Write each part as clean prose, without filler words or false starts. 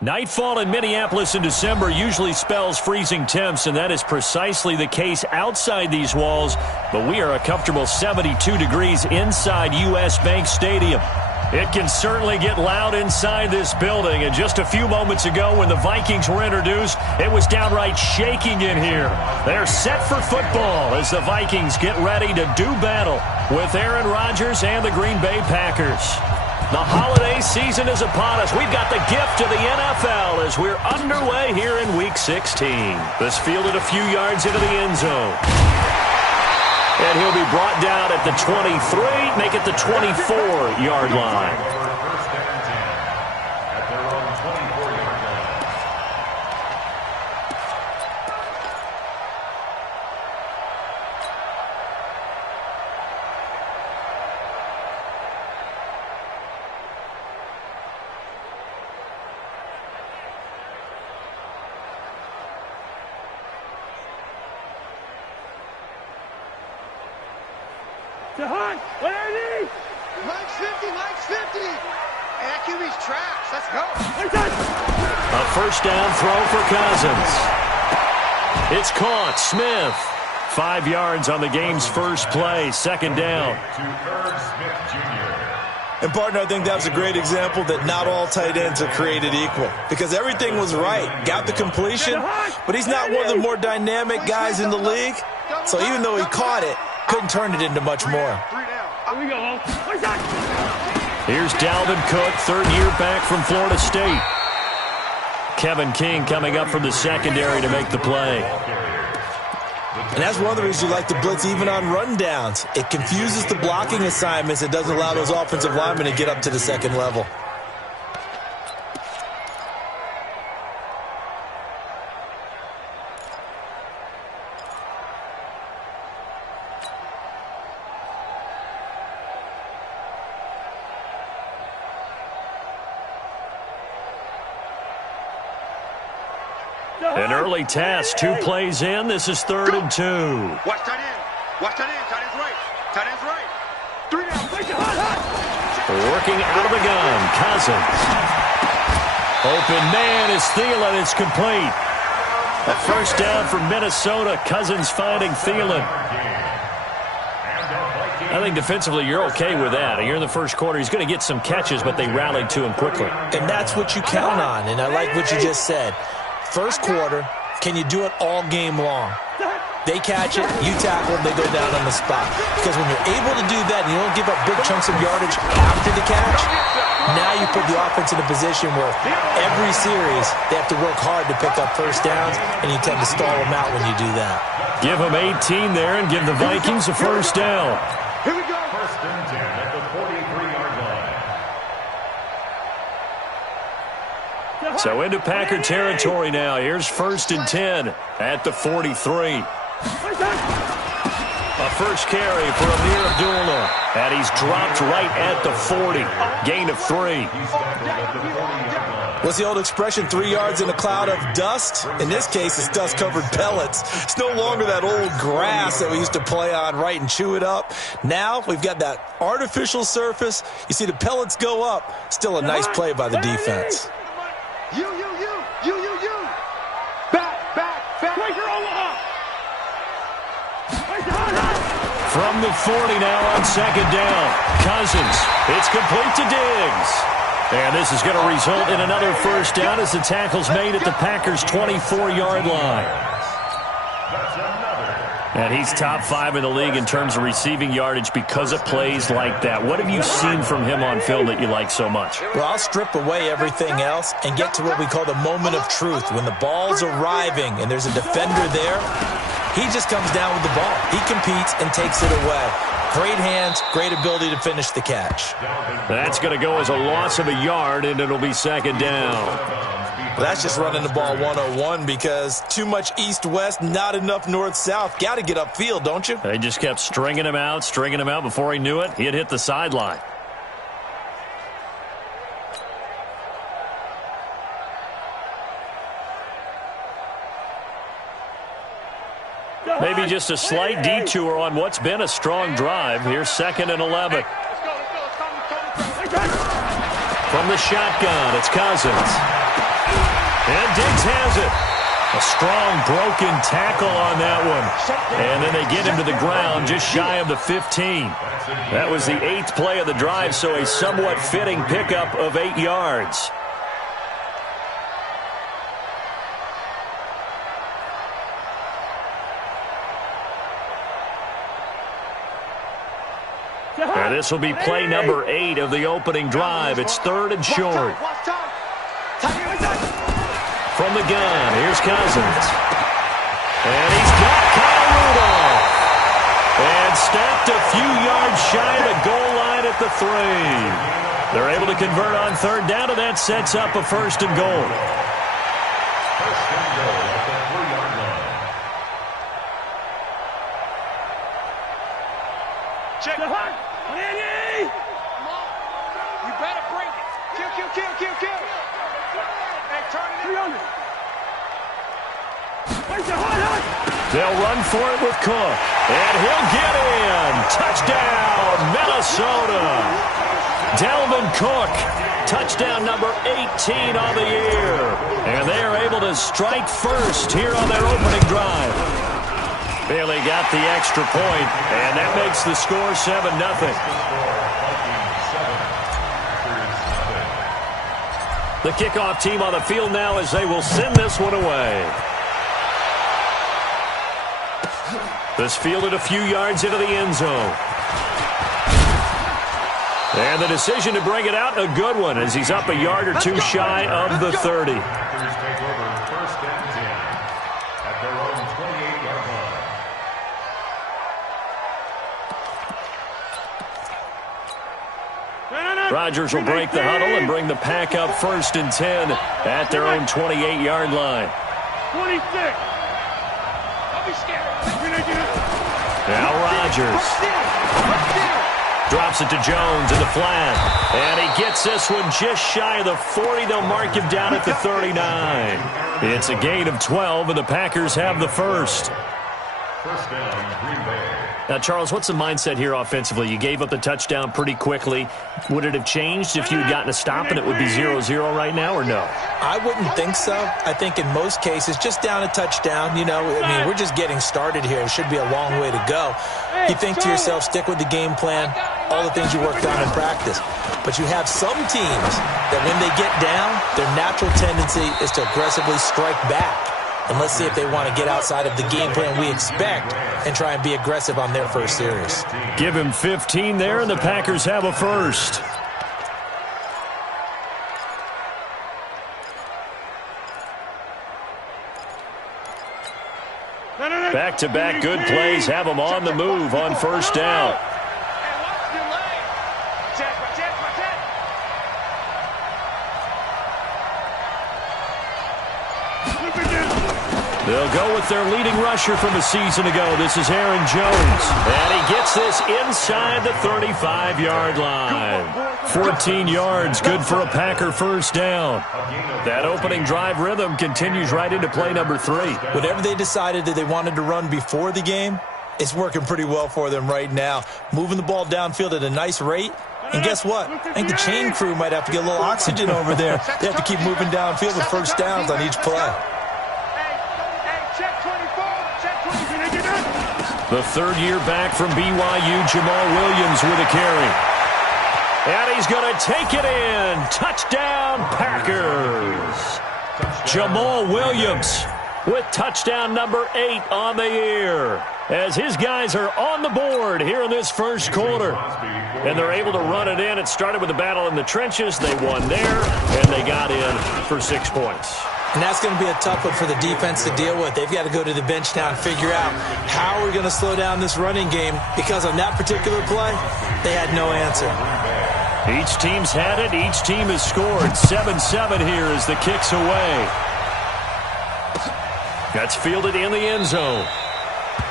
Nightfall in Minneapolis in December usually spells freezing temps, and that is precisely the case outside these walls. But we are a comfortable 72 degrees inside U.S. Bank Stadium. It can certainly get loud inside this building, and just a few moments ago when the Vikings were introduced, it was downright shaking in here. They're set for football as the Vikings get ready to do battle with Aaron Rodgers and the Green Bay Packers. The holiday season is upon us. We've got the gift of the NFL as we're underway here in Week 16. This fielded a few yards into the end zone. And he'll be brought down at the 23, make it the 24-yard line. A first down throw for Cousins. It's caught. Smith. 5 yards on the game's first play. Second down. And, partner, I think that was a great example that not all tight ends are created equal. Because everything was right. Got the completion, but he's not one of the more dynamic guys in the league. So even though he caught it, couldn't turn it into much more. Here's Dalvin Cook, third year back from Florida State. Kevin King coming up from the secondary to make the play. And that's one of the reasons you like to blitz even on rundowns. It confuses the blocking assignments. It doesn't allow those offensive linemen to get up to the second level. An early task, 2 plays in. This is 3rd and 2. Watch tight end. Watch tight end. Tight end's right. Tight end's right. 3 down. Working out of the gun. Cousins. Open man is Thielen. It's complete. A first down for Minnesota. Cousins finding Thielen. I think defensively you're okay with that. You're in the first quarter. He's going to get some catches, but they rallied to him quickly. And that's what you count on. And I like what you just said. First quarter, can you do it all game long? They catch it, you tackle them, they go down on the spot. Because when you're able to do that and you don't give up big chunks of yardage after the catch, now you put the offense in a position where every series they have to work hard to pick up first downs, and you tend to stall them out when you do that. Give them 18 there and give the Vikings a first down. Here we go. First and 10 at the 43-yard line. So into Packer territory now. Here's 1st and 10 at the 43. A first carry for Amir Abdullah. And he's dropped right at the 40. Gain of 3. What's the old expression, 3 yards in a cloud of dust? In this case, it's dust-covered pellets. It's no longer that old grass that we used to play on, right, and chew it up. Now we've got that artificial surface. You see the pellets go up. Still a nice play by the defense. You. Back. From the 40 now on second down. Cousins. It's complete to Diggs. And this is going to result in another first down as the tackle's made at the Packers' 24-yard line. And he's top 5 in the league in terms of receiving yardage because of plays like that. What have you seen from him on film that you like so much? Well, I'll strip away everything else and get to what we call the moment of truth. When the ball's arriving and there's a defender there, he just comes down with the ball. He competes and takes it away. Great hands, great ability to finish the catch. That's going to go as a loss of a yard, and it'll be second down. Well, that's just running the ball 101 because too much east-west, not enough north-south. Got to get upfield, don't you? They just kept stringing him out. Before he knew it, he had hit the sideline. Maybe just a slight detour on what's been a strong drive. Here's 2nd and 11. From the shotgun, it's Cousins. And Diggs has it. A strong broken tackle on that one. And then they get him to the ground just shy of the 15. That was the 8th play of the drive, so a somewhat fitting pickup of 8 yards. And this will be play number 8 of the opening drive. It's 3rd and short. From the gun, here's Cousins. And he's got Kyle Rudolph. And snapped a few yards shy of the goal line at the 3. They're able to convert on 3rd down, and that sets up a 1st and goal. 1st and goal at the 3-yard line. Check. You better bring it. Kill. Hey, turn it in. They'll run for it with Cook. And he'll get in. Touchdown, Minnesota. Dalvin Cook. Touchdown number 18 on the year. And they are able to strike first here on their opening drive. Bailey got the extra point, and that makes the score 7-0. The kickoff team on the field now as they will send this one away. This fielded a few yards into the end zone. And the decision to bring it out, a good one, as he's up a yard or two shy of the 30. Take over 1st and 10 at their own 28-yard line. Rodgers will break the huddle and bring the pack up 1st and 10 at their own 28-yard line. 26. Don't be scared. Now Rodgers drops it to Jones in the flat. And he gets this one just shy of the 40. They'll mark him down at the 39. It's a gain of 12, and the Packers have the 1st. 1st down, Green Bay. Now, Charles, what's the mindset here offensively? You gave up the touchdown pretty quickly. Would it have changed if you had gotten a stop and it would be 0-0 right now, or no? I wouldn't think so. I think in most cases, just down a touchdown, we're just getting started here. It should be a long way to go. You think to yourself, stick with the game plan, all the things you worked on in practice. But you have some teams that when they get down, their natural tendency is to aggressively strike back. And let's see if they want to get outside of the game plan we expect and try and be aggressive on their first series. Give him 15 there, and the Packers have a 1st. Back-to-back good plays have them on the move on 1st down. They'll go with their leading rusher from a season ago. This is Aaron Jones. And he gets this inside the 35-yard line. 14 yards, good for a Packer 1st down. That opening drive rhythm continues right into play number 3. Whatever they decided that they wanted to run before the game, it's working pretty well for them right now. Moving the ball downfield at a nice rate. And guess what? I think the chain crew might have to get a little oxygen over there. They have to keep moving downfield with 1st downs on each play. The 3rd year back from BYU, Jamal Williams with a carry. And he's going to take it in. Touchdown, Packers. Jamal Williams with touchdown number 8 on the year, as his guys are on the board here in this 1st quarter. And they're able to run it in. It started with a battle in the trenches. They won there, and they got in for 6 points. And that's going to be a tough one for the defense to deal with. They've got to go to the bench now and figure out how we're going to slow down this running game, because on that particular play, they had no answer. Each team's had it. Each team has scored. 7-7 here as the kick's away. That's fielded in the end zone.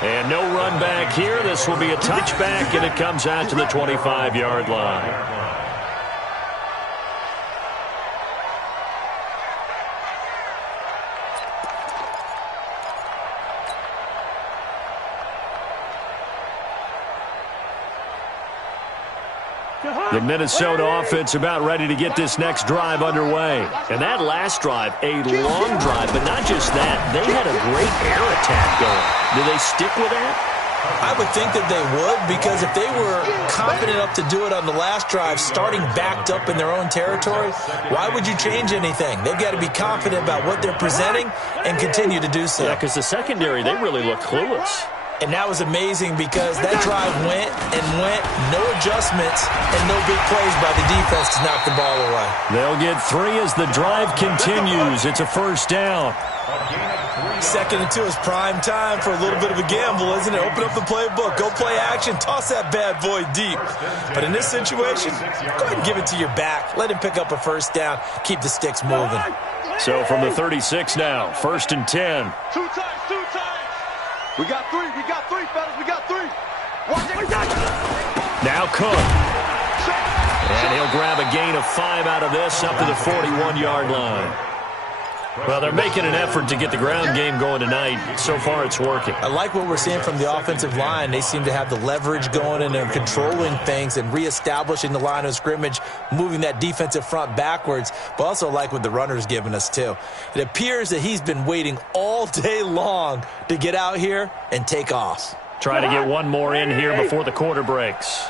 And no run back here. This will be a touchback, and it comes out to the 25-yard line. The Minnesota offense about ready to get this next drive underway. And that last drive, a long drive, but not just that. They had a great air attack going. Do they stick with that? I would think that they would, because if they were confident enough to do it on the last drive, starting backed up in their own territory, why would you change anything? They've got to be confident about what they're presenting and continue to do so. Yeah, because the secondary, they really look clueless. And that was amazing because that drive went and went, no adjustments, and no big plays by the defense to knock the ball away. They'll get 3 as the drive continues. It's a first down. 2nd and 2 is prime time for a little bit of a gamble, isn't it? Open up the playbook, go play action, toss that bad boy deep. But in this situation, go ahead and give it to your back. Let him pick up a first down, keep the sticks moving. So from the 36 now, 1st and 10. 2 times, 2 times. We got 3, fellas, we got 3. Now Cook. And he'll grab a gain of 5 out of this up to the 41-yard line. Well, they're making an effort to get the ground game going tonight. So far, it's working. I like what we're seeing from the offensive line. They seem to have the leverage going, and they're controlling things and reestablishing the line of scrimmage, moving that defensive front backwards, but also like what the runner's giving us, too. It appears that he's been waiting all day long to get out here and take off. Try to get one more in here before the quarter breaks.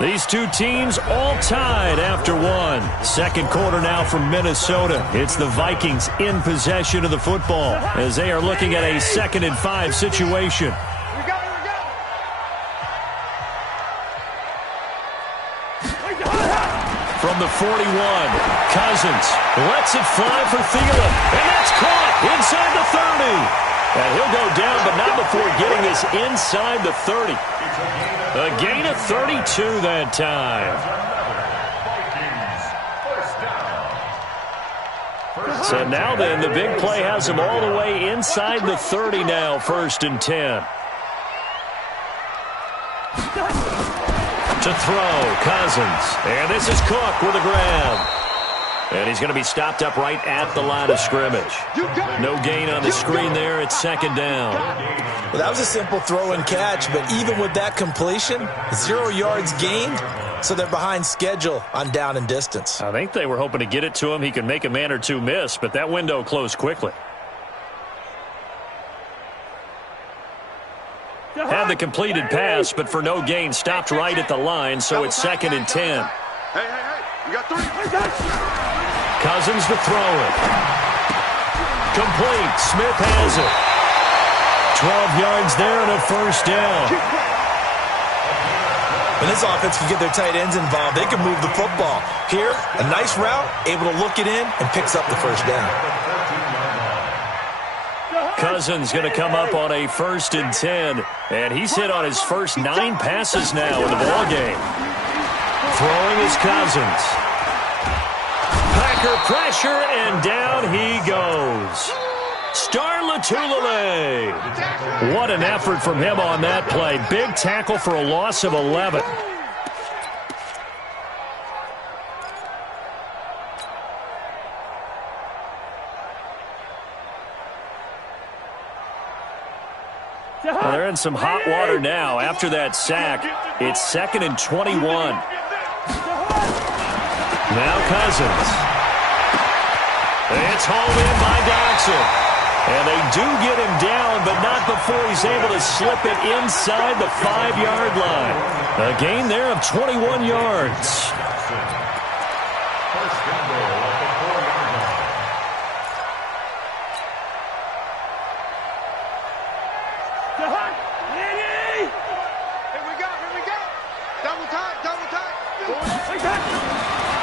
These two teams all tied after one. Second quarter now from Minnesota. It's the Vikings in possession of the football as they are looking at a 2nd and 5 situation. From the 41, Cousins lets it fly for Thielen, and that's caught inside the 30. And he'll go down, but not before getting this inside the 30. A gain of 32 that time. So now then, the big play has him all the way inside the 30 now, 1st and 10. To throw, Cousins. And this is Cook with a grab. And he's going to be stopped up right at the line of scrimmage. No gain on the screen there. It's 2nd down. Well, that was a simple throw and catch, but even with that completion, 0 yards gained, so they're behind schedule on down and distance. I think they were hoping to get it to him. He could make a man or two miss, but that window closed quickly. Had the completed pass, but for no gain, stopped right at the line, so it's 2nd and 10. Hey, we got 3. Cousins to throw it. Complete. Smith has it. 12 yards there and a first down. When this offense can get their tight ends involved, they can move the football. Here, a nice route, able to look it in, and picks up the first down. Cousins going to come up on a 1st and 10. And he's hit on his first 9 passes now in the ballgame. Throwing is Cousins. Packer pressure, and down he goes. Star Latulele. What an effort from him on that play. Big tackle for a loss of 11. Well, they're in some hot water now. After that sack, it's 2nd and 21. Now Cousins. It's hauled in by Dodson. And they do get him down, but not before he's able to slip it inside the 5-yard line. A gain there of 21 yards.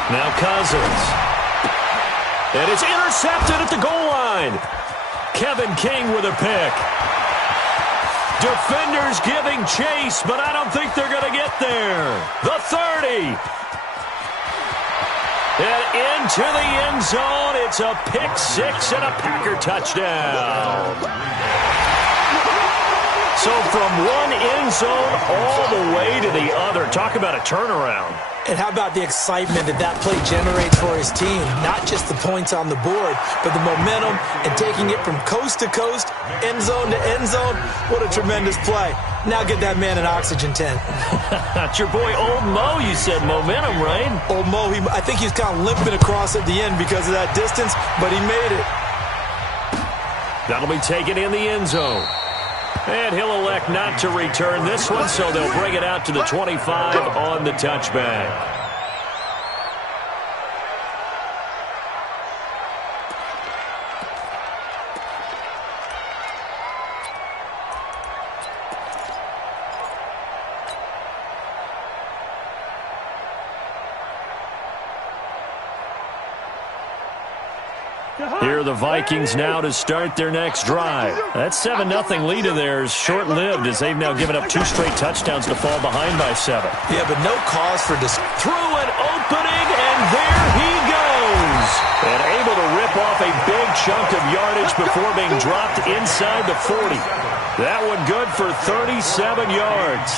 Now Cousins. And it's intercepted at the goal line. Kevin King with a pick. Defenders giving chase, but I don't think they're going to get there. The 30. And into the end zone. It's a pick 6 and a Packer touchdown. So from one end zone all the way to the other. Talk about a turnaround. And how about the excitement that play generates for his team? Not just the points on the board, but the momentum and taking it from coast to coast, end zone to end zone. What a tremendous play. Now get that man an oxygen tent. That's your boy Old Mo, you said. Momentum, right? Old Mo, I think he's kind of limping across at the end because of that distance, but he made it. That'll be taken in the end zone. And he'll elect not to return this one, so they'll bring it out to the 25 on the touchback. Here are the Vikings now to start their next drive. That 7-0 lead of theirs short-lived as they've now given up 2 straight touchdowns to fall behind by 7. Yeah, but no cause for this. Through an opening, and there he goes. And able to rip off a big chunk of yardage before being dropped inside the 40. That one good for 37 yards.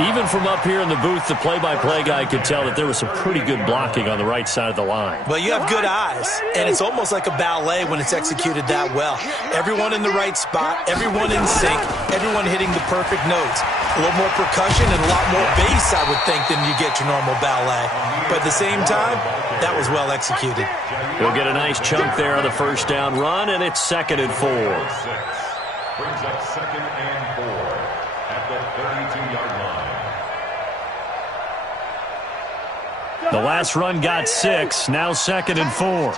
Even from up here in the booth, the play-by-play guy could tell that there was some pretty good blocking on the right side of the line. Well, you have good eyes, and it's almost like a ballet when it's executed that well. Everyone in the right spot, everyone in sync, everyone hitting the perfect notes. A little more percussion and a lot more bass, I would think, than you get your normal ballet. But at the same time, that was well executed. He'll get a nice chunk there on the first down run, and it's 2nd and 4. Brings up 2nd and 4 at the 32-yard line. The last run got 6, now 2nd and 4.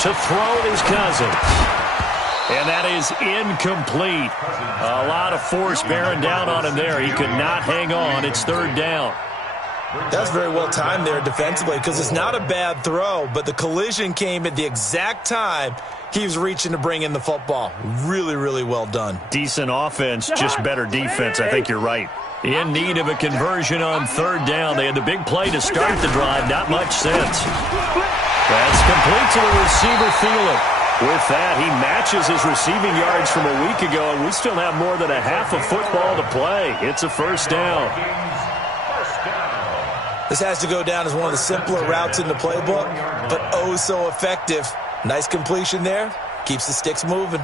To throw it is Cousins. And that is incomplete. A lot of force bearing down on him there. He could not hang on. It's 3rd down. That's very well timed there defensively because it's not a bad throw, but the collision came at the exact time he was reaching to bring in the football. Really, really well done. Decent offense, just better defense. I think you're right. In need of a conversion on 3rd down. They had the big play to start the drive. Not much sense. That's complete to the receiver, Thielen. With that, he matches his receiving yards from a week ago, and we still have more than a half of football to play. It's a 1st down. This has to go down as one of the simpler routes in the playbook, but oh so effective. Nice completion there. Keeps the sticks moving.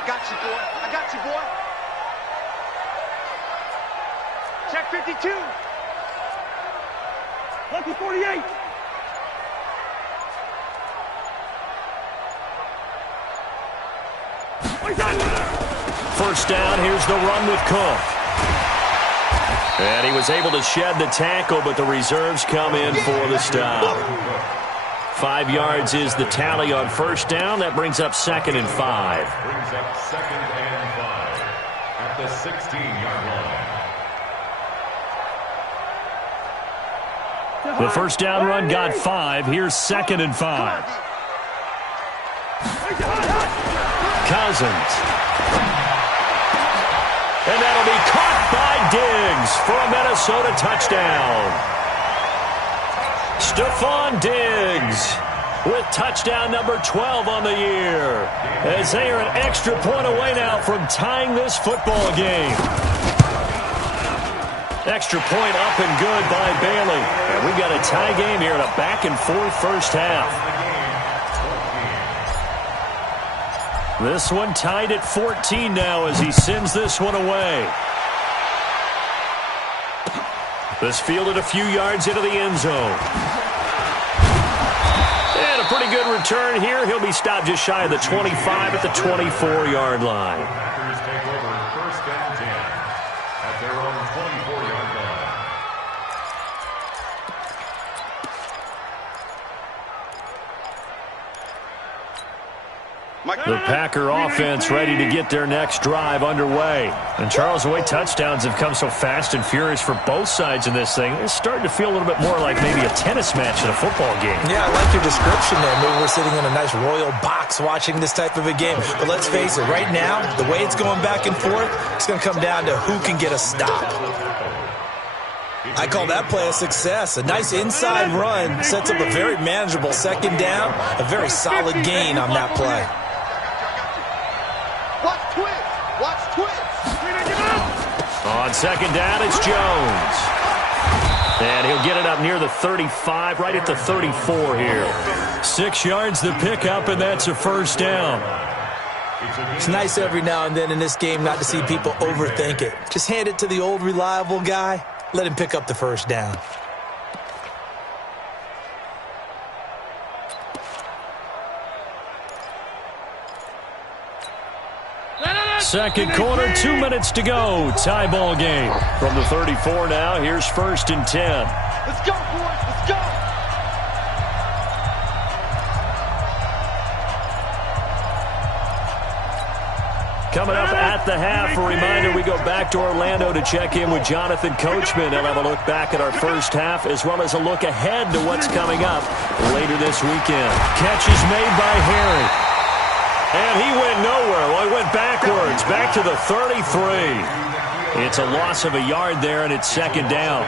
I got you, boy. I got you, boy. Check 52. Lucky 48. First down, here's the run with Cook. And he was able to shed the tackle, but the reserves come in for the stop. 5 yards is the tally on first down. That brings up 2nd and 5. Brings up 2nd and 5 at the 16-yard line. The first down run got 5. Here's 2nd and 5. Cousins. And that'll be caught by Diggs for a Minnesota touchdown. Stephon Diggs with touchdown number 12 on the year, as they are an extra point away now from tying this football game. Extra point up and good by Bailey. And we've got a tie game here in a back-and-forth first half. This one tied at 14 now as he sends this one away. This fielded a few yards into the end zone. And a pretty good return here. He'll be stopped just shy of the 25 at the 24-yard line. Packers take over 1st and 10 at their own 24-yard line. The Packer offense ready to get their next drive underway. And Charles, the way touchdowns have come so fast and furious for both sides in this thing, it's starting to feel a little bit more like maybe a tennis match than a football game. Yeah, I like your description there. Maybe we're sitting in a nice royal box watching this type of a game. But let's face it, right now, the way it's going back and forth, it's going to come down to who can get a stop. I call that play a success. A nice inside run sets up a very manageable 2nd down, a very solid gain on that play. Watch twist. Watch twist. On 2nd down, it's Jones. And he'll get it up near the 35, right at the 34 here. 6 yards the pickup, and that's a first down. It's nice every now and then in this game not to see people overthink it. Just hand it to the old reliable guy. Let him pick up the first down. Second quarter, 2 minutes to go. Tie ball game. From the 34 now, here's 1st and 10. Let's go, boys. Let's go. Coming up at the half, a reminder, we go back to Orlando to check in with Jonathan Coachman. He'll have a look back at our first half as well as a look ahead to what's coming up later this weekend. Catch is made by Harry. And he went nowhere. Well, he went backwards, back to the 33. It's a loss of a yard there, and it's second down.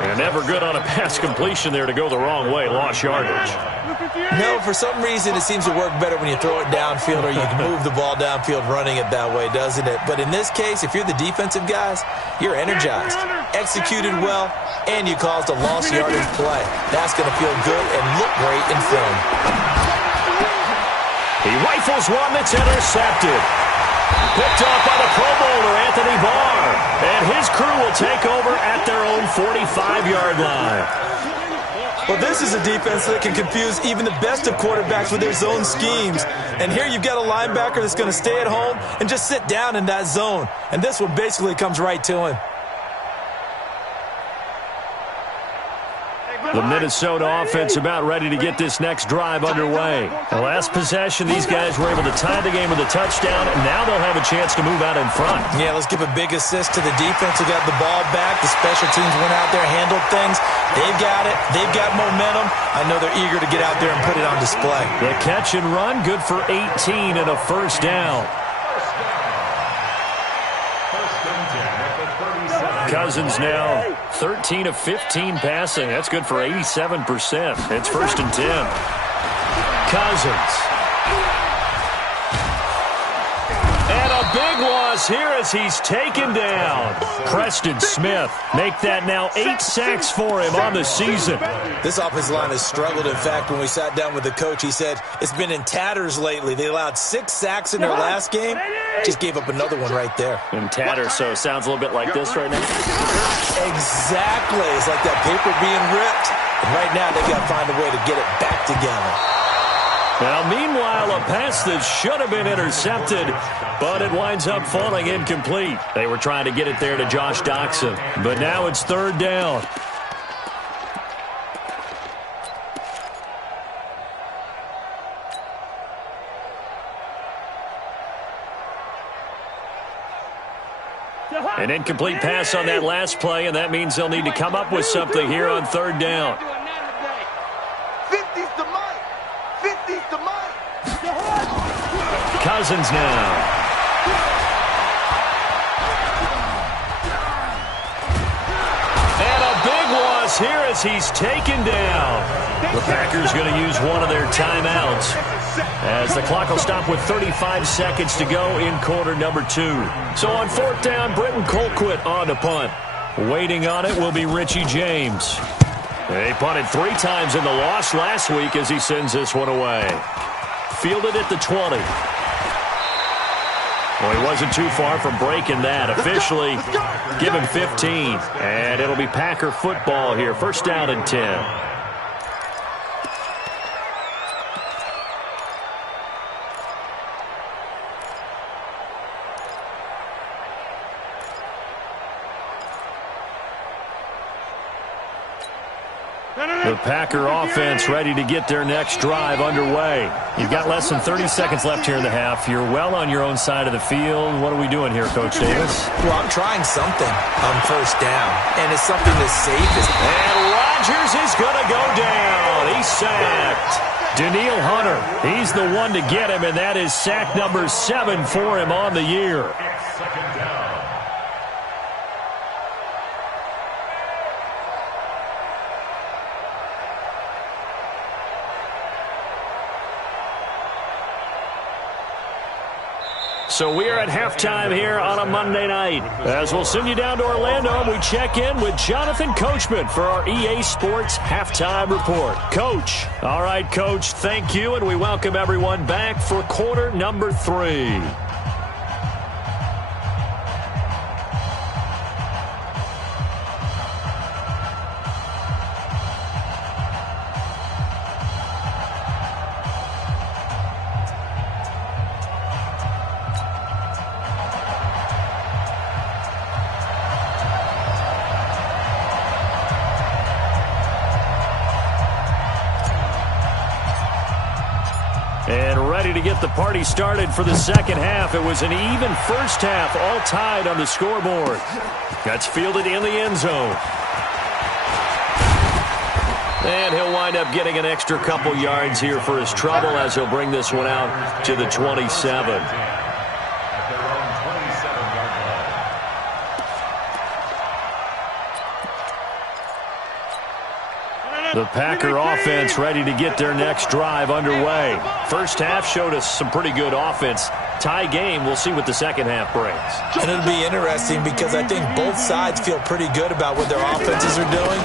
And never good on a pass completion there to go the wrong way. Lost yardage. No, for some reason it seems to work better when you throw it downfield or you can move the ball downfield running it that way, doesn't it? But in this case, if you're the defensive guys, you're energized, executed well, and you caused a lost yardage play. That's going to feel good and look great in film. He rifles one that's intercepted. Picked off by the Pro Bowler, Anthony Barr. And his crew will take over at their own 45-yard line. Well, this is a defense that can confuse even the best of quarterbacks with their zone schemes. And here you've got a linebacker that's going to stay at home and just sit down in that zone. And this one basically comes right to him. The Minnesota offense about ready to get this next drive underway. The last possession, these guys were able to tie the game with a touchdown, and now they'll have a chance to move out in front. Yeah, let's give a big assist to the defense who got the ball back. The special teams went out there, handled things. They've got it. They've got momentum. I know they're eager to get out there and put it on display. The catch and run, good for 18 and a first down. Cousins now 13 of 15 passing. That's good for 87%. It's 1st and 10. Cousins. And a big loss here as he's taken down. Preston Smith make that now 8 sacks for him on the season. This offensive line has struggled. In fact, when we sat down with the coach, he said it's been in tatters lately. They allowed 6 sacks in their last game. Just gave up another one right there. In tatters, so it sounds a little bit like this right now. Exactly. It's like that paper being ripped. And right now, they've got to find a way to get it back together. Now, meanwhile, a pass that should have been intercepted, but it winds up falling incomplete. They were trying to get it there to Josh Doxson, but now it's 3rd down. An incomplete pass on that last play, and that means they'll need to come up with something here on 3rd down. 50's the mic. 50's the mic. Cousins now. And a big loss here as he's taken down. The Packers going to use one of their timeouts as the clock will stop with 35 seconds to go in quarter number 2. So on 4th down, Britton Colquitt on to punt. Waiting on it will be Richie James. They punted 3 times in the loss last week as he sends this one away. Fielded at the 20. Well, he wasn't too far from breaking that. Officially, give him 15. And it'll be Packer football here. 1st down and 10. The Packer offense ready to get their next drive underway. You've got less than 30 seconds left here in the half. You're well on your own side of the field. What are we doing here, Coach Davis? Well, I'm trying something on 1st down, and it's something as safe as... And Rodgers is going to go down. He's sacked. Daniil Hunter, he's the one to get him, and that is sack number 7 for him on the year. So we are at halftime here on a Monday night. As we'll send you down to Orlando, and we check in with Jonathan Coachman for our EA Sports Halftime Report. Coach. All right, Coach, thank you, and we welcome everyone back for quarter number 3. And ready to get the party started for the second half. It was an even first half, all tied on the scoreboard. That's fielded in the end zone. And he'll wind up getting an extra couple yards here for his trouble as he'll bring this one out to the 27. The Packer offense ready to get their next drive underway. First half showed us some pretty good offense. Tie game, we'll see what the second half brings. And it'll be interesting because I think both sides feel pretty good about what their offenses are doing.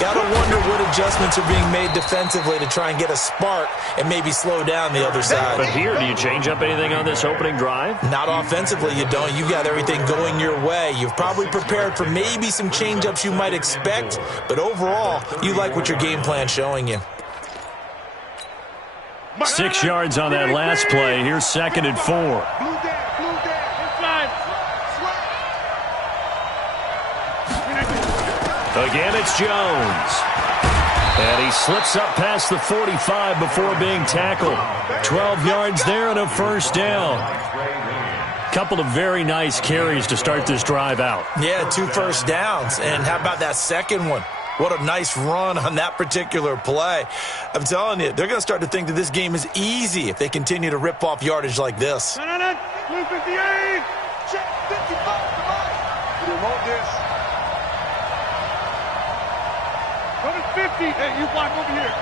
Got to wonder what adjustments are being made defensively to try and get a spark and maybe slow down the other side. But here, do you change up anything on this opening drive? Not offensively, you don't. You got everything going your way. You've probably prepared for maybe some change-ups you might expect, but overall, you like what your game plan's showing you. 6 yards on that last play. Here's 2nd and 4. Again, it's Jones. And he slips up past the 45 before being tackled. 12 yards there and a first down. Couple of very nice carries to start this drive out. Yeah, 2 first downs. And how about that second one? What a nice run on that particular play. I'm telling you, they're going to start to think that this game is easy if they continue to rip off yardage like this. 58. Check 55. You want this? 50. Hey, you block over here.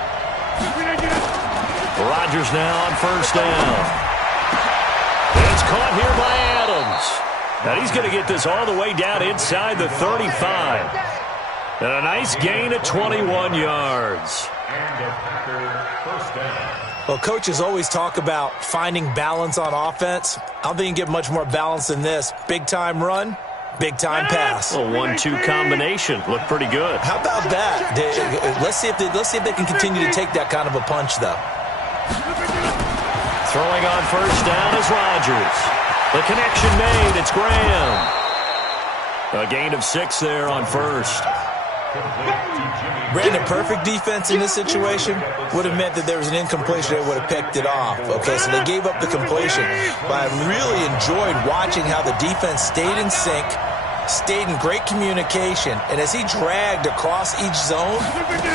Rodgers now on first down. It's caught here by Adams. Now he's going to get this all the way down inside the 35. And a nice gain of 21 yards. And a Packer first down. Well, coaches always talk about finding balance on offense. I don't think you can get much more balance than this. Big-time run. Big-time pass. A 1-2 combination. Looked pretty good. How about that? Let's see if they can continue to take that kind of a punch, though. Throwing on first down is Rodgers. The connection made. It's Graham. A gain of 6 there on first. Brandon, perfect defense in this situation would have meant that there was an incompletion. They would have picked it off. Okay, so they gave up the completion. But I really enjoyed watching how the defense stayed in sync, stayed in great communication, and as he dragged across each zone,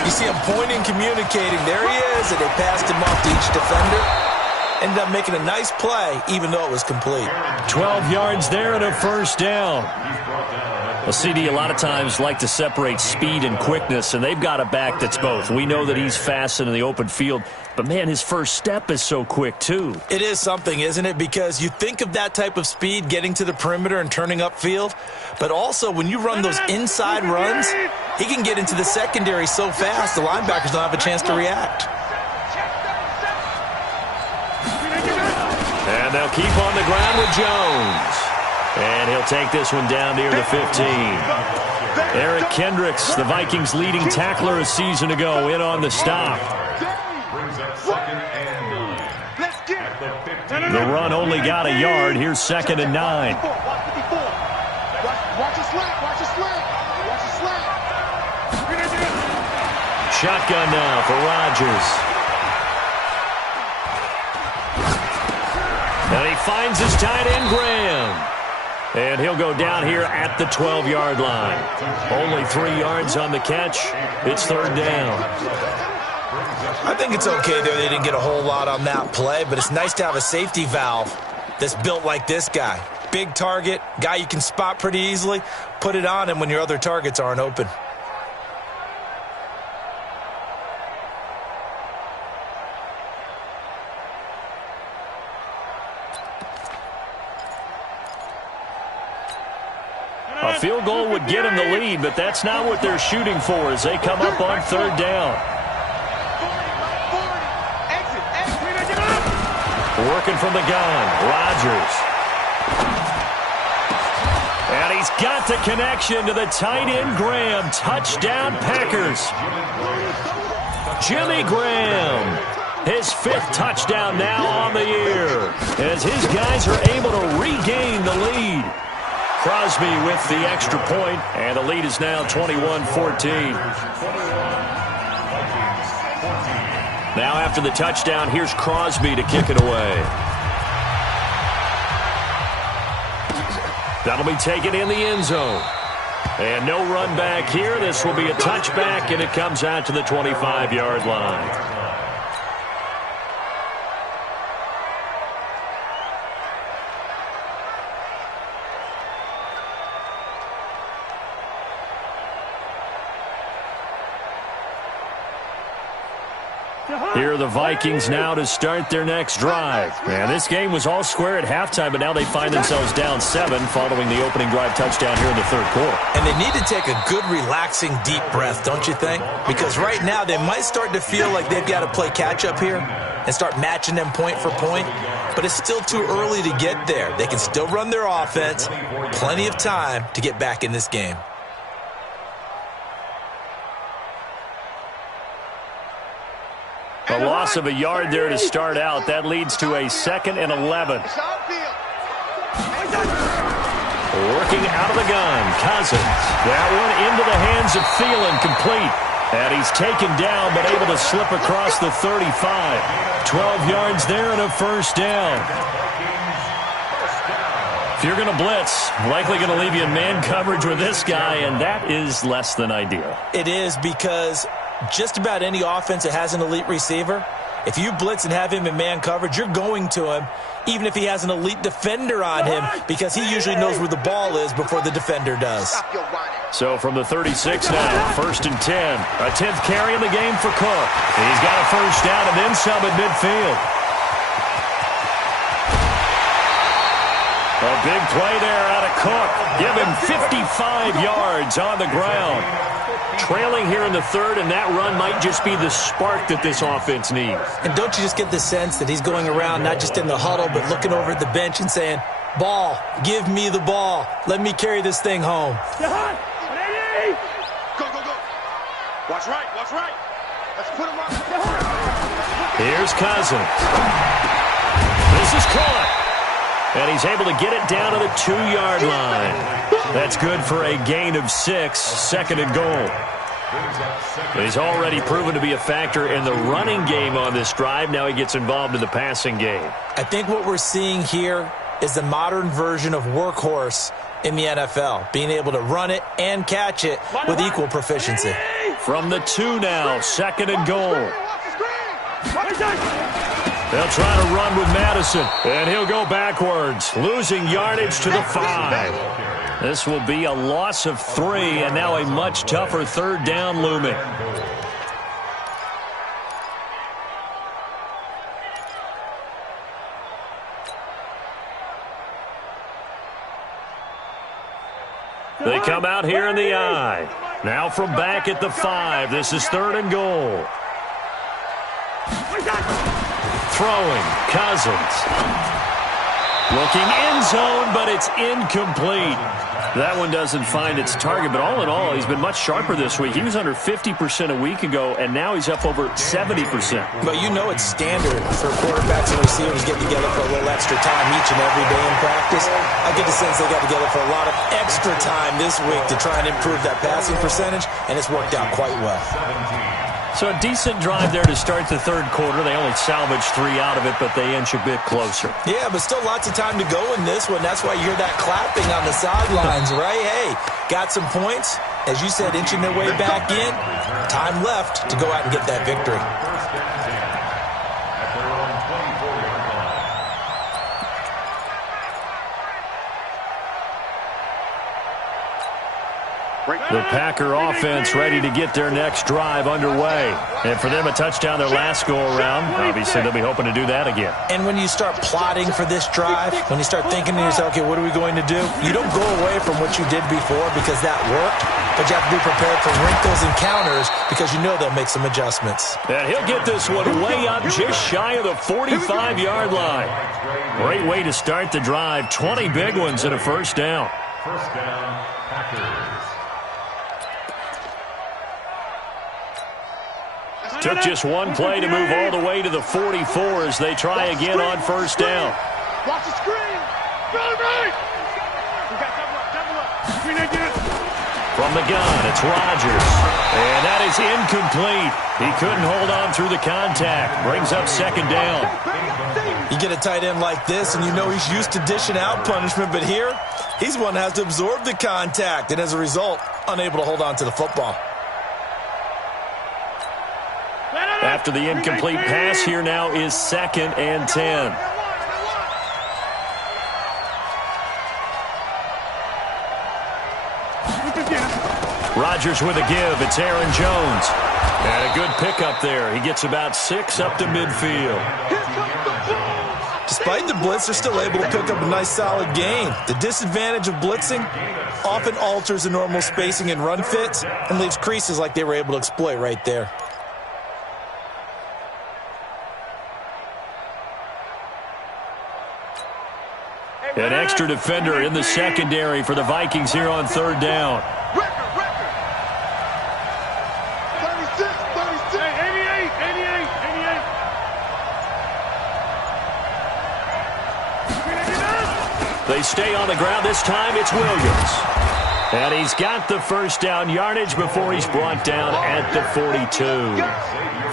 you see him pointing, communicating. There he is, and they passed him off to each defender. Ended up making a nice play, even though it was complete. 12 yards there and a first down. Well, CD, a lot of times like to separate speed and quickness, and they've got a back that's both. We know that he's fast in the open field, but, man, his first step is so quick, too. It is something, isn't it? Because you think of that type of speed getting to the perimeter and turning upfield, but also when you run those inside runs, he can get into the secondary so fast the linebackers don't have a chance to react. And they'll keep on the ground with Jones. And he'll take this one down near the 15. Eric Kendricks, the Vikings' leading tackler a season ago, in on the stop. The run only got a yard. Here's 2nd and 9. Watch the slant. Watch the slant. Watch the slant. Shotgun now for Rodgers. And he finds his tight end, Graham. And he'll go down here at the 12-yard line. Only 3 yards on the catch. It's 3rd down. I think it's okay there. They didn't get a whole lot on that play, but it's nice to have a safety valve that's built like this guy. Big target, guy you can spot pretty easily. Put it on him when your other targets aren't open. get him the lead, but that's not what they're shooting for as they come up on third down. Working from the gun, Rodgers. And he's got the connection to the tight end, Graham. Touchdown, Packers. Jimmy Graham, his 5th touchdown now on the year, as his guys are able to regain the lead. Crosby with the extra point, and the lead is now 21-14. Now after the touchdown, here's Crosby to kick it away. That'll be taken in the end zone. And no run back here. This will be a touchback, and it comes out to the 25-yard line. Here are the Vikings now to start their next drive. And this game was all square at halftime, but now they find themselves down 7 following the opening drive touchdown here in the third quarter. And they need to take a good, relaxing, deep breath, don't you think? Because right now they might start to feel like they've got to play catch-up here and start matching them point for point. But it's still too early to get there. They can still run their offense. Plenty of time to get back in this game. A loss of a yard there to start out. That leads to a 2nd and 11. Working out of the gun, Cousins. That one into the hands of Thielen, complete. And he's taken down, but able to slip across the 35. 12 yards there and a first down. If you're going to blitz, likely going to leave you in man coverage with this guy, and that is less than ideal. It is, because just about any offense that has an elite receiver, if you blitz and have him in man coverage, you're going to him, even if he has an elite defender on him, because he usually knows where the ball is before the defender does. So from the 36 now, 1st and 10. A 10th carry in the game for Cook. He's got a first down and then some at midfield. A big play there out of Cook. Give him 55 yards on the ground. Trailing here in the third, and that run might just be the spark that this offense needs. And don't you just get the sense that he's going around not just in the huddle, but looking over at the bench and saying, ball, give me the ball. Let me carry this thing home. Go, go, go. Watch right, watch right. Let's put him up. Here's Cousins. This is caught. And he's able to get it down to the 2-yard line. That's good for a gain of 6, 2nd and goal. He's already proven to be a factor in the running game on this drive. Now he gets involved in the passing game. I think what we're seeing here is the modern version of workhorse in the NFL, being able to run it and catch it with equal proficiency. From the 2 now, 2nd and goal. They'll try to run with Madison, and he'll go backwards, losing yardage to the 5. This will be a loss of 3, and now a much tougher third down looming. They come out here in the I. Now from back at the 5. This is 3rd and goal. Throwing, Cousins. Looking end zone, but it's incomplete. That one doesn't find its target, but all in all, he's been much sharper this week. He was under 50% a week ago, and now he's up over 70%. But you know it's standard for quarterbacks and receivers get together for a little extra time each and every day in practice. I get the sense they got together for a lot of extra time this week to try and improve that passing percentage, and it's worked out quite well. So a decent drive there to start the third quarter. They only salvaged 3 out of it, but they inch a bit closer. Yeah, but still lots of time to go in this one. That's why you hear that clapping on the sidelines, right? Hey, got some points. As you said, inching their way back in. Time left to go out and get that victory. The Packer offense ready to get their next drive underway. And for them, a touchdown their last go-around. Obviously, they'll be hoping to do that again. And when you start plotting for this drive, when you start thinking to yourself, okay, what are we going to do? You don't go away from what you did before because that worked, but you have to be prepared for wrinkles and counters because you know they'll make some adjustments. And he'll get this one way up just shy of the 45-yard line. Great way to start the drive. 20 big ones and a first down. First down, Packers. Took just one play to move all the way to the 44 as they try again on first down. Watch the screen. From the gun, it's Rodgers. And that is incomplete. He couldn't hold on through the contact. Brings up second down. You get a tight end like this, and you know he's used to dishing out punishment, but here, he's one that has to absorb the contact, and as a result, unable to hold on to the football. After the incomplete pass, here now is 2nd and 10. Rodgers with a give. It's Aaron Jones. And a good pickup there. He gets about 6 up to midfield. Despite the blitz, they're still able to pick up a nice solid gain. The disadvantage of blitzing often alters the normal spacing and run fits and leaves creases like they were able to exploit right there. An extra defender in the secondary for the Vikings here on third down. Record. 36, 88. They stay on the ground. This time it's Williams. And he's got the first down yardage before he's brought down at the 42.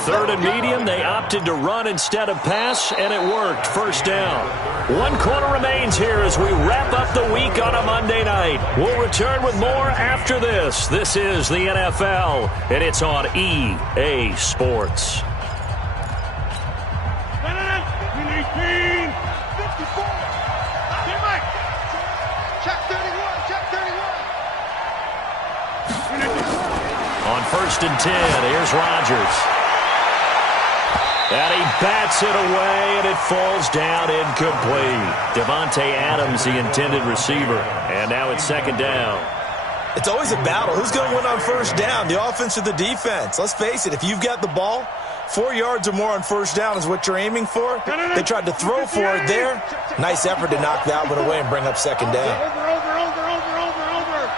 3rd and medium, they opted to run instead of pass, and it worked. First down. 1 quarter remains here as we wrap up the week on a Monday night. We'll return with more after this. This is the NFL, and it's on EA Sports. On 1st and 10, here's Rodgers. And he bats it away, and it falls down incomplete. Devontae Adams, the intended receiver. And now it's 2nd down. It's always a battle. Who's going to win on first down, the offense or the defense? Let's face it, if you've got the ball, 4 yards or more on first down is what you're aiming for. They tried to throw for it there. Nice effort to knock that one away and bring up 2nd down. Over.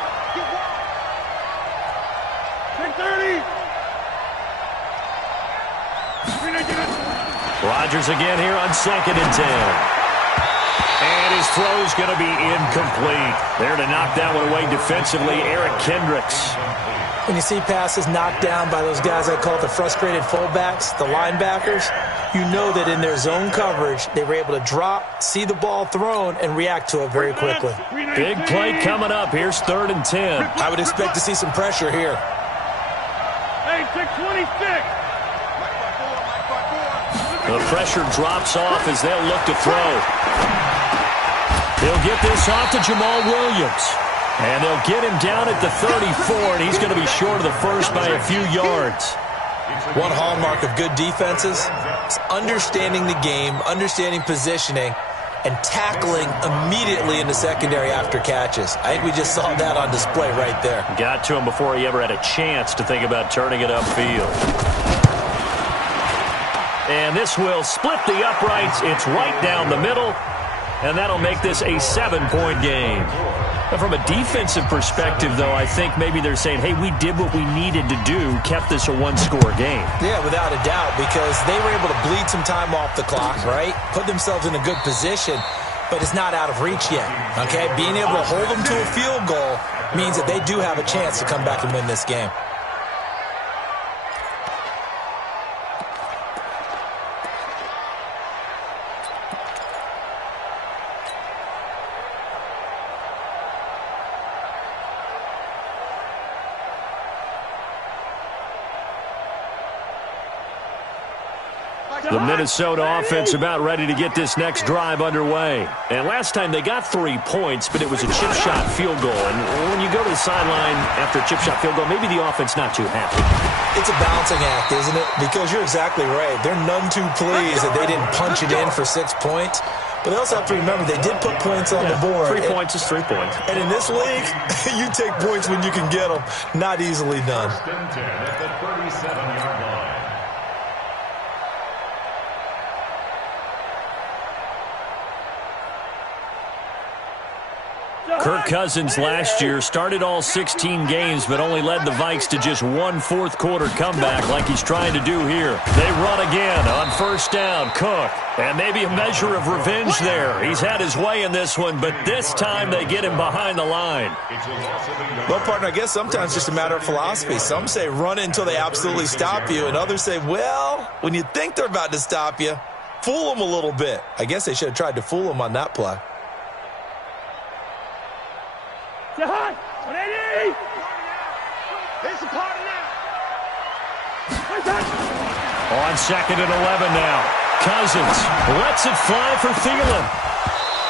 630. Rodgers again here on 2nd and 10. And his throw's going to be incomplete. There to knock that one away defensively, Eric Kendricks. When you see passes knocked down by those guys I call the frustrated fullbacks, the linebackers, you know that in their zone coverage, they were able to drop, see the ball thrown, and react to it very quickly. Big play coming up. Here's 3rd and 10. I would expect to see some pressure here. Hey, 626. The pressure drops off as they'll look to throw. He'll get this off to Jamal Williams. And they'll get him down at the 34, and he's going to be short of the first by a few yards. One hallmark of good defenses is understanding the game, understanding positioning, and tackling immediately in the secondary after catches. I think we just saw that on display right there. Got to him before he ever had a chance to think about turning it upfield. And this will split the uprights. It's right down the middle, and that'll make this a 7-point game. But from a defensive perspective, though, I think maybe they're saying, hey, we did what we needed to do, kept this a 1-score game. Yeah, without a doubt, because they were able to bleed some time off the clock, right? Put themselves in a good position, but it's not out of reach yet, okay? Being able to hold them to a field goal means that they do have a chance to come back and win this game. The Minnesota offense about ready to get this next drive underway. And last time they got 3 points, but it was a chip shot field goal. And when you go to the sideline after a chip shot field goal, maybe the offense not too happy. It's a balancing act, isn't it? Because you're exactly right. They're none too pleased that they didn't punch it in for 6 points. But they also have to remember they did put points on the board. 3 points is 3 points. And in this league, you take points when you can get them. Not easily done. First and 10 at the 37-yard line. Kirk Cousins last year started all 16 games but only led the Vikes to just 1 fourth-quarter comeback like he's trying to do here. They run again on first down. Cook. And maybe a measure of revenge there. He's had his way in this one, but this time they get him behind the line. Well, partner, I guess sometimes it's just a matter of philosophy. Some say run until they absolutely stop you, and others say, well, when you think they're about to stop you, fool them a little bit. I guess they should have tried to fool them on that play. On 2nd and 11 now. Cousins lets it fly for Thielen.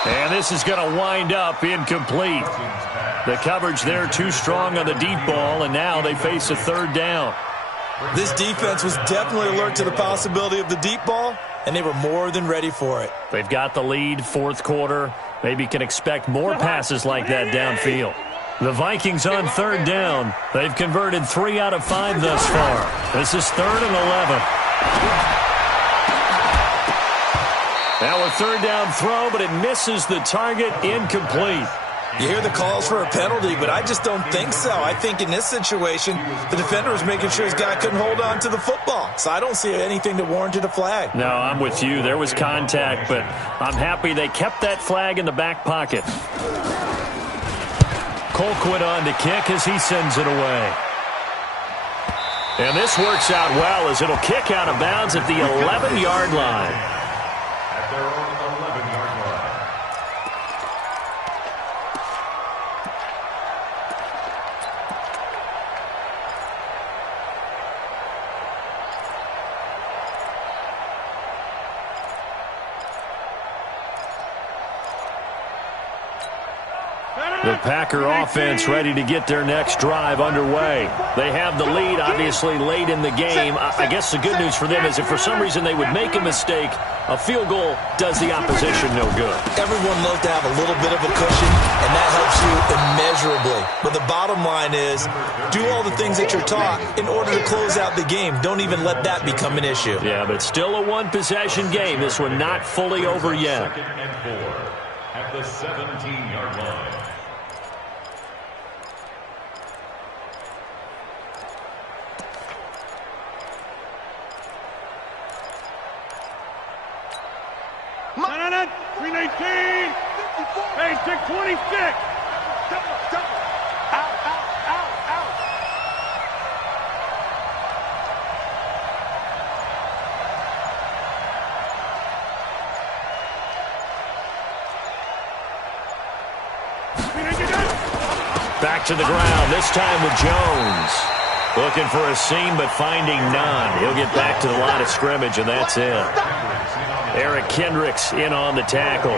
And this is going to wind up incomplete. The coverage there too strong on the deep ball, and now they face a 3rd down. This defense was definitely alert to the possibility of the deep ball, and they were more than ready for it. They've got the lead, 4th quarter. Maybe can expect more passes like that downfield. The Vikings on 3rd down. They've converted 3 out of 5 thus far. This is 3rd and 11. Now a 3rd down throw, but it misses the target, incomplete. You hear the calls for a penalty, but I just don't think so. I think in this situation, the defender was making sure his guy couldn't hold on to the football. So I don't see anything that warranted a flag. No, I'm with you. There was contact, but I'm happy they kept that flag in the back pocket. Colquitt on to kick as he sends it away. And this works out well as it'll kick out of bounds at the 11-yard line. At their own 11-yard line. The Packer offense ready to get their next drive underway. They have the lead, obviously, late in the game. I guess the good news for them is if for some reason they would make a mistake, a field goal does the opposition no good. Everyone loves to have a little bit of a cushion, and that helps you immeasurably. But the bottom line is do all the things that you're taught in order to close out the game. Don't even let that become an issue. Yeah, but still a one-possession game. This one not fully over yet. 2nd and 4 at the 17-yard line. Manana, 319. Hey, 626. Out. Back to the ground, this time with Jones. Looking for a seam, but finding none. He'll get back to the line of scrimmage, and that's it. Eric Kendricks in on the tackle.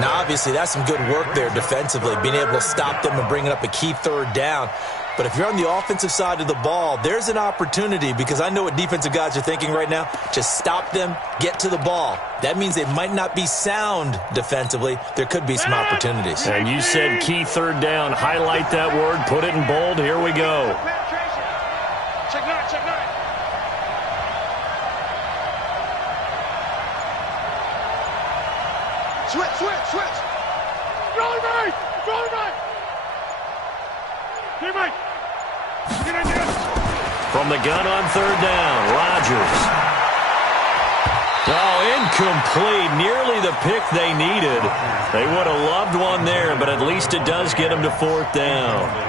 Now, obviously, that's some good work there defensively, being able to stop them and bringing up a key 3rd down. But if you're on the offensive side of the ball, there's an opportunity because I know what defensive guys are thinking right now. Just stop them, get to the ball. That means they might not be sound defensively. There could be some opportunities. And you said key 3rd down. Highlight that word. Put it in bold. Here we go. Check 9. Switch. Rolling right. Teammate. From the gun on 3rd down, Rodgers. Oh, incomplete. Nearly the pick they needed. They would have loved one there, but at least it does get them to 4th down.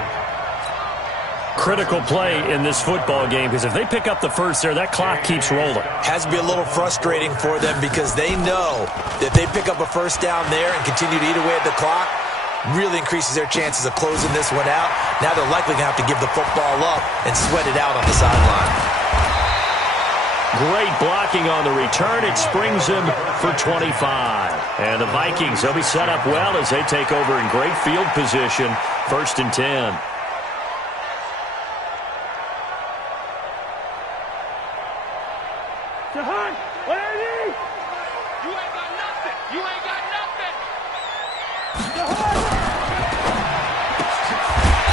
Critical play in this football game because if they pick up the first there, that clock keeps rolling. Has to be a little frustrating for them because they know that they pick up a first down there and continue to eat away at the clock, really increases their chances of closing this one out. Now they're likely going to have to give the football up and sweat it out on the sideline. Great blocking on the return. It springs him for 25. And the Vikings, they'll be set up well as they take over in great field position. 1st and 10.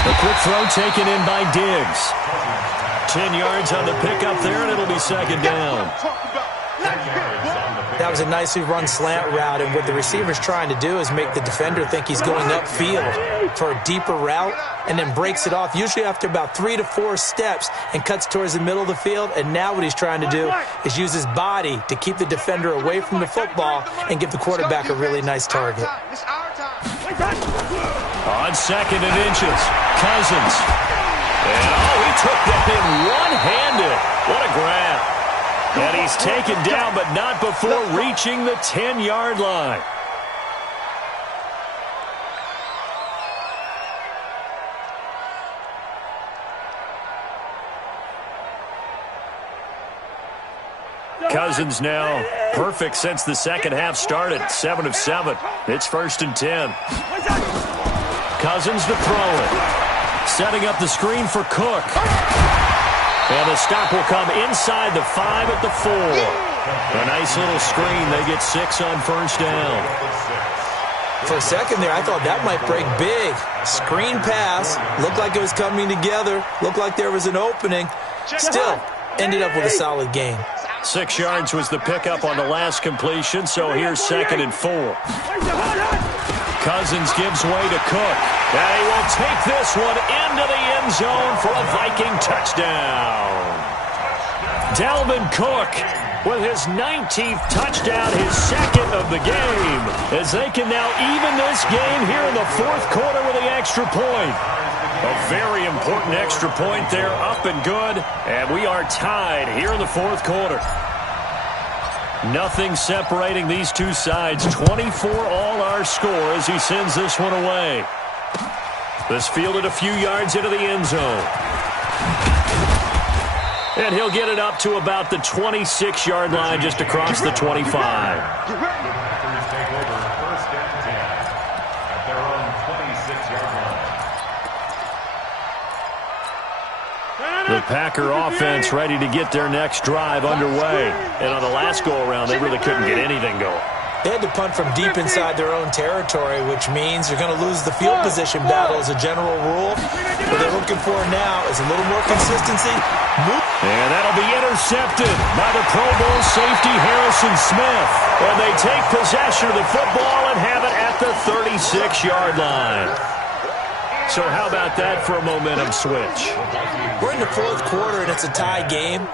The quick throw taken in by Diggs. 10 yards on the pickup there, and it'll be 2nd down. That was a nicely run slant route, and what the receiver's trying to do is make the defender think he's going upfield for a deeper route, and then breaks it off, usually after about 3 to 4 steps, and cuts towards the middle of the field. And now what he's trying to do is use his body to keep the defender away from the football and give the quarterback a really nice target. On 2nd and inches, Cousins. And, he took that thing one-handed. What a grab. And he's taken down, but not before reaching the 10-yard line. Cousins now perfect since the second half started. 7 of 7. It's 1st and 10. Cousins to throw it. Setting up the screen for Cook. And the stop will come inside the 5 at the 4. A nice little screen. They get 6 on 1st down. For a second there, I thought that might break big. Screen pass. Looked like it was coming together. Looked like there was an opening. Still, ended up with a solid gain. 6 yards was the pickup on the last completion, so here's 2nd and 4. Cousins gives way to Cook. And he will take this one into the end zone for a Viking touchdown. Dalvin Cook with his 19th touchdown, his 2nd of the game, as they can now even this game here in the 4th quarter with the extra point. A very important extra point there, up and good, and we are tied here in the 4th quarter. Nothing separating these two sides. 24 all our score as he sends this one away. This fielded a few yards into the end zone. And he'll get it up to about the 26-yard line, just across the 25. The Packer offense ready to get their next drive underway. And on the last go-around, they really couldn't get anything going. They had to punt from deep inside their own territory, which means you're going to lose the field position battle as a general rule. What they're looking for now is a little more consistency. And that'll be intercepted by the Pro Bowl safety Harrison Smith. And they take possession of the football and have it at the 36-yard line. So how about that for a momentum switch? We're in the 4th quarter, and it's a tie game.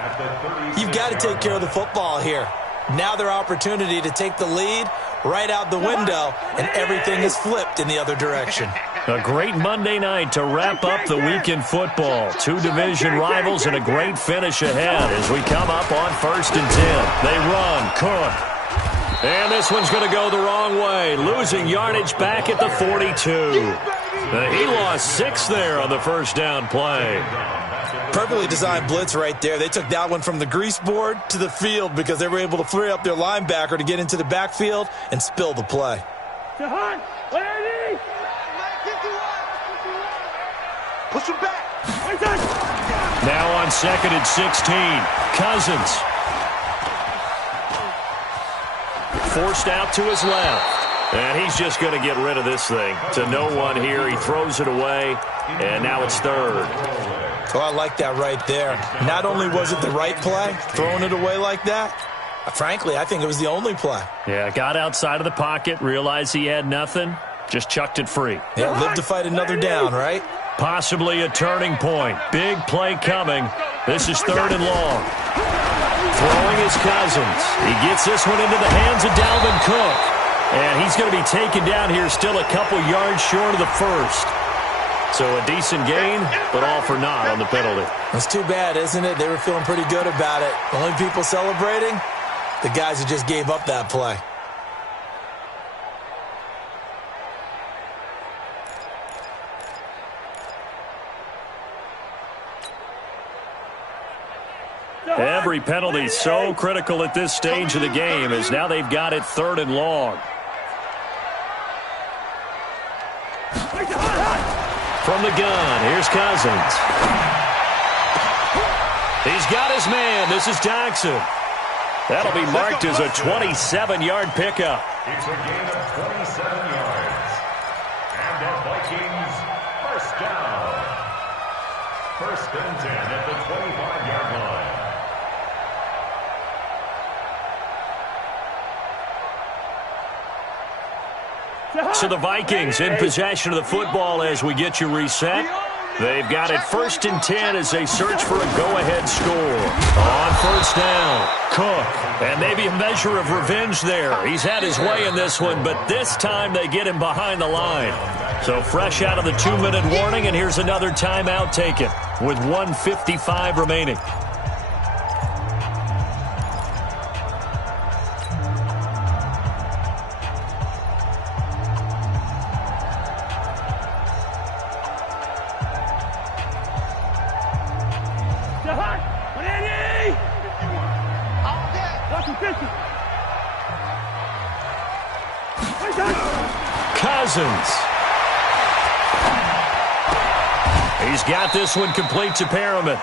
You've got to take care of the football here. Now their opportunity to take the lead right out the window, and everything is flipped in the other direction. A great Monday night to wrap up the week in football. 2 division rivals and a great finish ahead as we come up on 1st and 10. They run, Cook. And this one's going to go the wrong way, losing yardage back at the 42. He lost 6 there on the 1st down play. Perfectly designed blitz right there. They took that one from the grease board to the field because they were able to free up their linebacker to get into the backfield and spill the play. Push him back. Now on 2nd and 16, Cousins. Forced out to his left. And he's just going to get rid of this thing. To no one here. He throws it away. And now it's 3rd. Oh, I like that right there. Not only was it the right play, throwing it away like that, frankly, I think it was the only play. Yeah, got outside of the pocket, realized he had nothing, just chucked it free. Yeah, live to fight another down, right? Possibly a turning point. Big play coming. This is 3rd and long. Throwing is Cousins. He gets this one into the hands of Dalvin Cook. And he's going to be taken down here still a couple yards short of the 1st. So a decent gain, but all for naught on the penalty. That's too bad, isn't it? They were feeling pretty good about it. The only people celebrating, the guys who just gave up that play. Every penalty so critical at this stage of the game, as now they've got it 3rd and long. From the gun, here's Cousins. He's got his man. This is Jackson. That'll be marked as a 27-yard pickup. It's a gain of 27 yards. And the Vikings, first down. 1st and 10 at the 25-yard line. So the Vikings in possession of the football as we get you reset. They've got it 1st and 10 as they search for a go-ahead score. On 1st down, Cook. And maybe a measure of revenge there. He's had his way in this one, but this time they get him behind the line. So fresh out of the 2-minute warning, and here's another timeout taken with 1:55 remaining. Cousins. He's got this one complete to Perriman.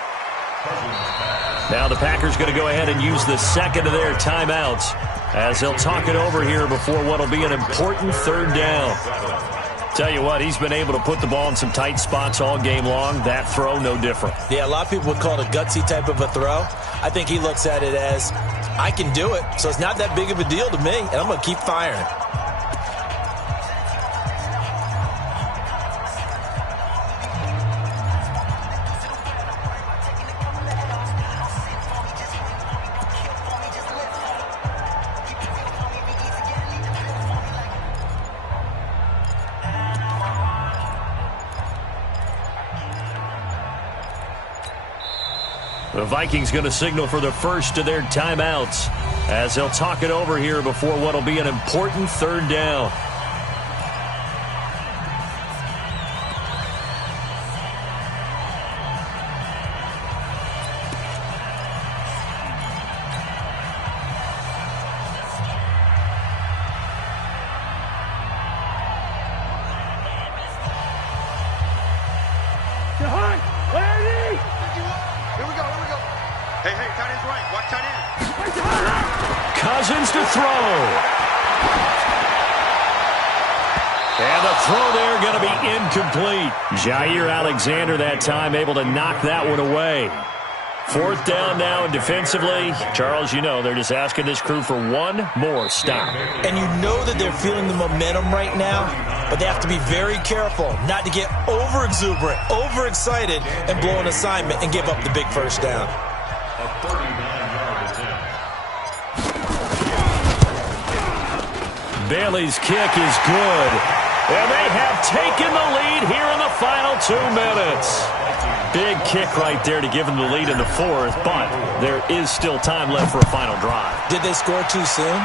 Now the Packers going to go ahead and use the second of their timeouts as they'll talk it over here before what will be an important 3rd down. Tell you what, he's been able to put the ball in some tight spots all game long. That throw, no different. Yeah, a lot of people would call it a gutsy type of a throw. I think he looks at it as, I can do it, so it's not that big of a deal to me, and I'm going to keep firing. The Vikings going to signal for the first of their timeouts as they'll talk it over here before what will be an important 3rd down. Cousins to throw. And the throw there going to be incomplete. Jair Alexander that time able to knock that one away. 4th down now, and defensively, Charles, you know, they're just asking this crew for one more stop. And you know that they're feeling the momentum right now, but they have to be very careful not to get over-exuberant, over-excited, and blow an assignment and give up the big 1st down. A 39-yard attempt. Bailey's kick is good. And they have taken the lead here in the final 2 minutes. Big kick right there to give them the lead in the 4th, but there is still time left for a final drive. Did they score too soon?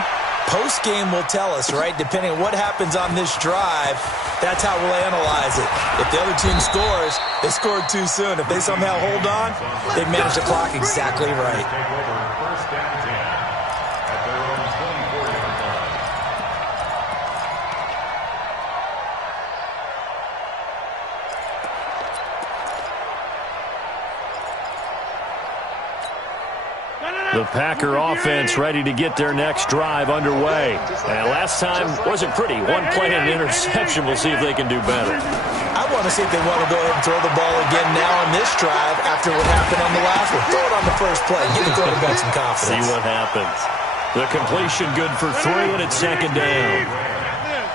Post-game will tell us, right? Depending on what happens on this drive, that's how we'll analyze it. If the other team scores, they scored too soon. If they somehow hold on, they managed the clock exactly right. Take over 1st and 10 at their own 24-yard line. The Packer offense ready to get their next drive underway. And last time wasn't pretty. One play and an interception. We'll see if they can do better. I want to see if they want to go ahead and throw the ball again now on this drive after what happened on the last one. Throw it on the first play. Give the quarterback some confidence. See what happens. The completion good for 3, and it's 2nd down.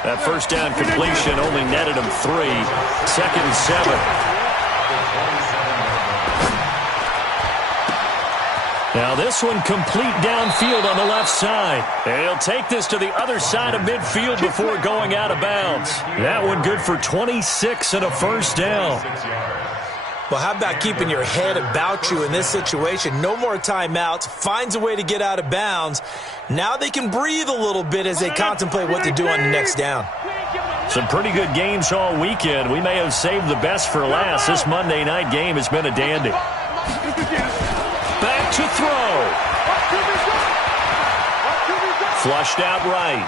That 1st down completion only netted him 3. 2nd and 7. Now this one complete downfield on the left side. And he'll take this to the other side of midfield before going out of bounds. That one good for 26 and a 1st down. Well, how about keeping your head about you in this situation? No more timeouts. Finds a way to get out of bounds. Now they can breathe a little bit as they contemplate what to do on the next down. Some pretty good games all weekend. We may have saved the best for last. This Monday night game has been a dandy. Back to throw. Flushed out right.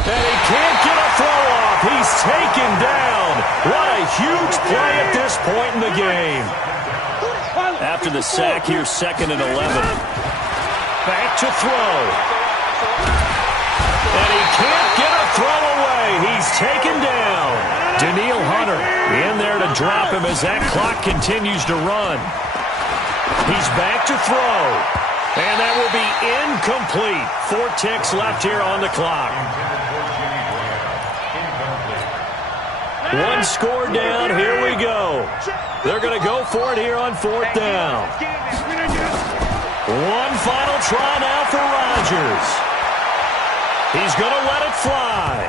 And he can't get a throw off. He's taken down. What a huge play at this point in the game. After the sack, here's 2nd and 11. Back to throw. And he can't get a throw away. He's taken down. Daniil Hunter in there to drop him as that clock continues to run. He's back to throw. And that will be incomplete. 4 ticks left here on the clock. 1 score down. Here we go. They're going to go for it here on 4th down. 1 final try now for Rodgers. He's going to let it fly.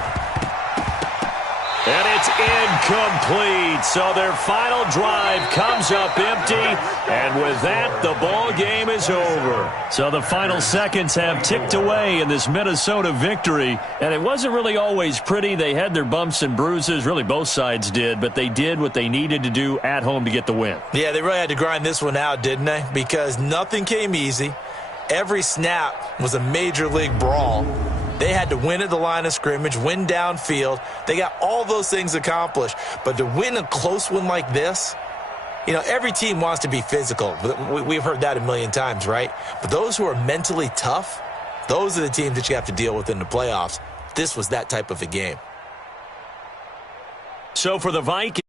And it's incomplete. So their final drive comes up empty. And with that, the ball game is over. So the final seconds have ticked away in this Minnesota victory. And it wasn't really always pretty. They had their bumps and bruises. Really, both sides did. But they did what they needed to do at home to get the win. Yeah, they really had to grind this one out, didn't they? Because nothing came easy. Every snap was a major league brawl. They had to win at the line of scrimmage, win downfield. They got all those things accomplished. But to win a close one like this, you know, every team wants to be physical. We've heard that a million times, right? But those who are mentally tough, those are the teams that you have to deal with in the playoffs. This was that type of a game. So for the Vikings,